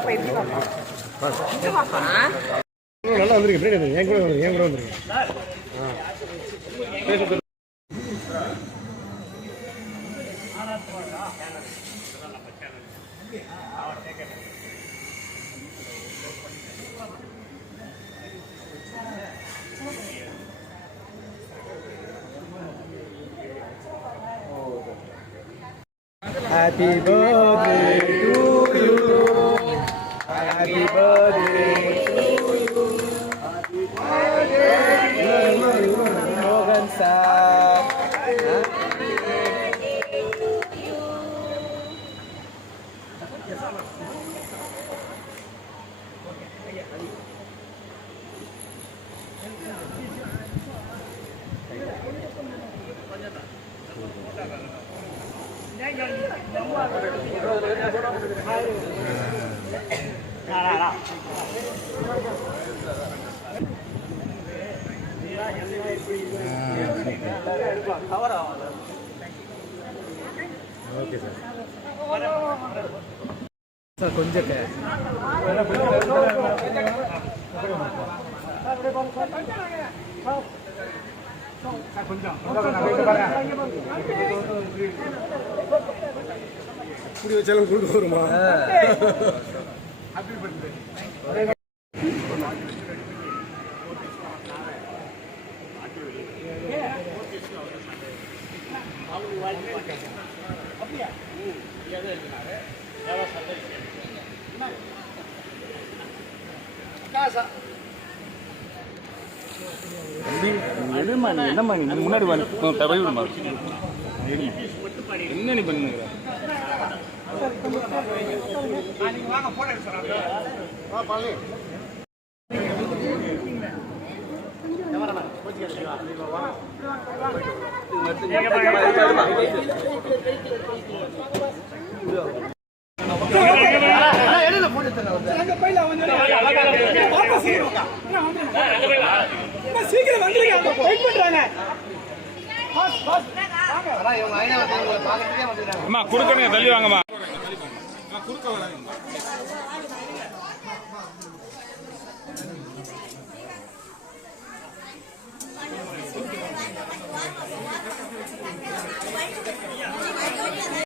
போயிடலாம். நல்லா பின்னாடி வந்துருங்க என் கூட வந்துருங்க என் கூட வந்துருங்க Happy birthday to you. Happy birthday to you. Happy birthday, Mohan Saab. Okay sir sir கொஞ்சம். இப்படி வச்சாலும் கொடுக்க வருமா? என்னம்மா நீ? முன்னாடி என்ன நீ பண்ணுங்க. சீக்கிரம் வந்துருங்க வெயிட் பண்றாங்க அம்மா கொடுக்கணுங்க தள்ளி வாங்கம்மா. 古川ないんだ。